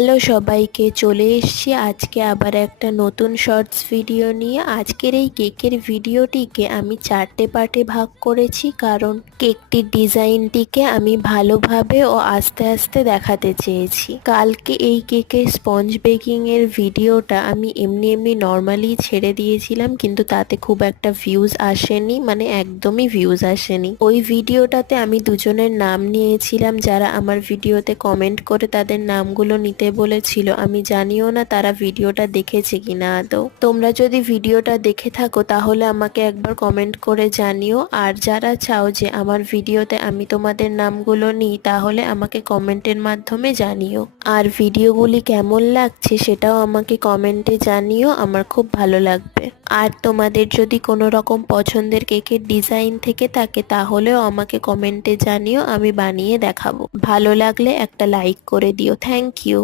Hello সবাইকে, চলে এসেছি আজকে আবার একটা নতুন শর্টস ভিডিও নিয়ে। আজকের এই কেকের ভিডিওটিকে আমি 4টে পার্টে ভাগ করেছি, কারণ কেকটির ডিজাইনটিকে আমি ভালোভাবে ও আস্তে আস্তে দেখাতে চেয়েছি। কালকে এই কেকের স্পঞ্জ বেকিং এর ভিডিওটা আমি এমনি নর্মালি ছেড়ে দিয়েছিলাম, কিন্তু তাতে খুব একটা ভিউজ আসেনি, মানে একদমই ভিউজ আসেনি। ওই ভিডিওটাতে আমি দুজনের নাম নিয়েছিলাম, যারা আমার ভিডিওতে কমেন্ট করে তাদের নামগুলো নিতে বলেছিল। আমি জানিও না তারা ভিডিওটা দেখেছে কিনা আদৌ। তোমরা যদি ভিডিওটা দেখে থাকো তাহলে আমাকে একবার কমেন্ট করে জানিও, আর যারা চাও যে আমার ভিডিওতে আমি তোমাদের নামগুলো নিই তাহলে আমাকে কমেন্টের মাধ্যমে জানিও। আর ভিডিওগুলি কেমন লাগছে সেটাও আমাকে কমেন্টে জানিও, আমার খুব ভালো লাগবে। আর তোমাদের যদি কোনো রকম পছন্দের কেকের ডিজাইন থেকে থাকে তাহলেও আমাকে কমেন্টে জানিও, আমি বানিয়ে দেখাবো। ভালো লাগলে একটা লাইক করে দিও। Thank you.